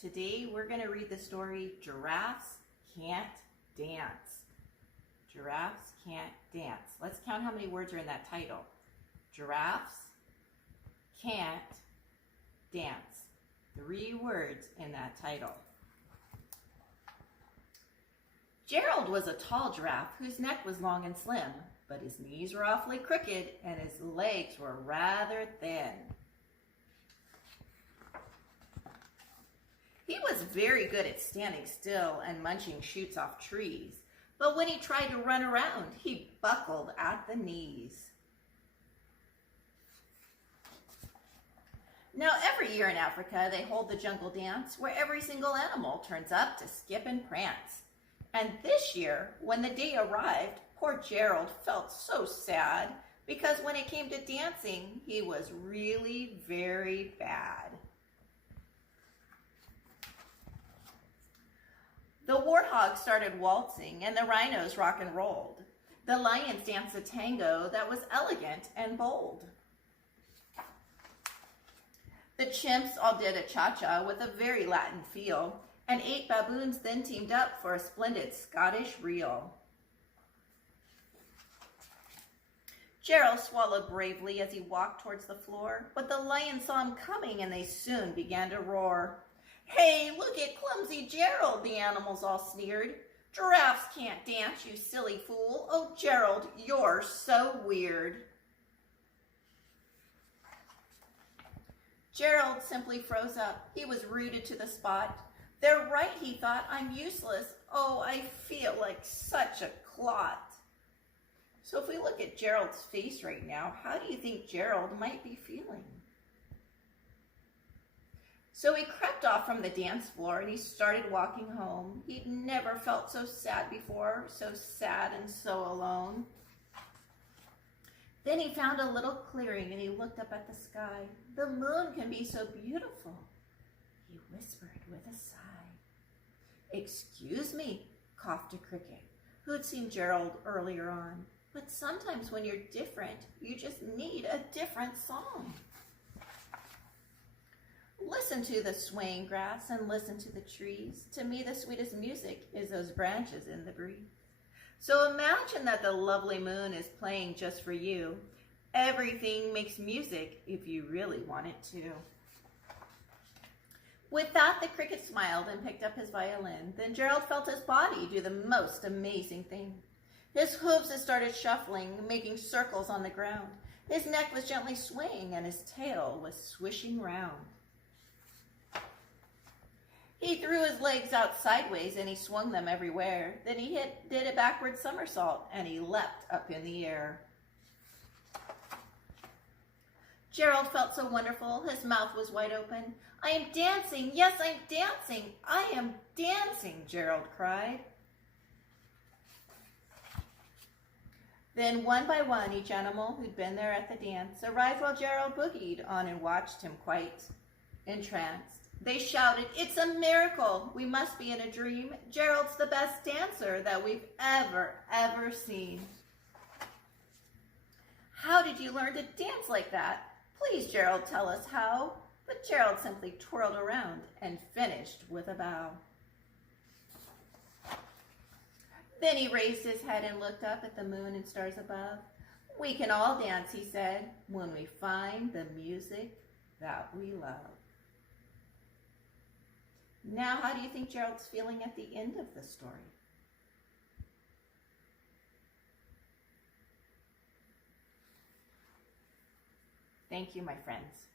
Today we're going to read the story Giraffes Can't Dance. Giraffes Can't Dance. Let's count how many words are in that title. Giraffes can't dance. 3 words in that title. Gerald was a tall giraffe whose neck was long and slim, but his knees were awfully crooked and his legs were rather thin. He was very good at standing still and munching shoots off trees, but when he tried to run around, he buckled at the knees. Now, every year in Africa, they hold the jungle dance where every single animal turns up to skip and prance. And this year, when the day arrived, poor Gerald felt so sad because when it came to dancing, he was really very bad. The warthogs started waltzing and the rhinos rock and rolled. The lions danced a tango that was elegant and bold. The chimps all did a cha-cha with a very Latin feel, and 8 baboons then teamed up for a splendid Scottish reel. Gerald swallowed bravely as he walked towards the floor, but the lions saw him coming and they soon began to roar. "Hey, look at clumsy Gerald," the animals all sneered. "Giraffes can't dance, you silly fool. Oh, Gerald, you're so weird." Gerald simply froze up. He was rooted to the spot. "They're right," he thought. "I'm useless. Oh, I feel like such a clot." So if we look at Gerald's face right now, how do you think Gerald might be feeling? So he crept off from the dance floor and he started walking home. He'd never felt so sad before, so sad and so alone. Then he found a little clearing and he looked up at the sky. "The moon can be so beautiful," he whispered with a sigh. "Excuse me," coughed a cricket, who had seen Gerald earlier on. "But sometimes when you're different, you just need a different song." Listen to the swaying grass and listen to the trees. To me, the sweetest music is those branches in the breeze. So imagine that the lovely moon is playing just for you. Everything makes music if you really want it to. With that, the cricket smiled and picked up his violin. Then Gerald felt his body do the most amazing thing. His hooves had started shuffling, making circles on the ground. His neck was gently swaying and his tail was swishing round. He threw his legs out sideways and he swung them everywhere. Then he did a backward somersault and he leapt up in the air. Gerald felt so wonderful, his mouth was wide open. "I am dancing, yes, I'm dancing, I am dancing," Gerald cried. Then one by one, each animal who'd been there at the dance arrived while Gerald boogied on and watched him quite entranced. They shouted, "It's a miracle! We must be in a dream. Gerald's the best dancer that we've ever seen." "How did you learn to dance like that? Please, Gerald, tell us how." But Gerald simply twirled around and finished with a bow. Then he raised his head and looked up at the moon and stars above. "We can all dance," he said, "when we find the music that we love." Now, how do you think Gerald's feeling at the end of the story? Thank you, my friends.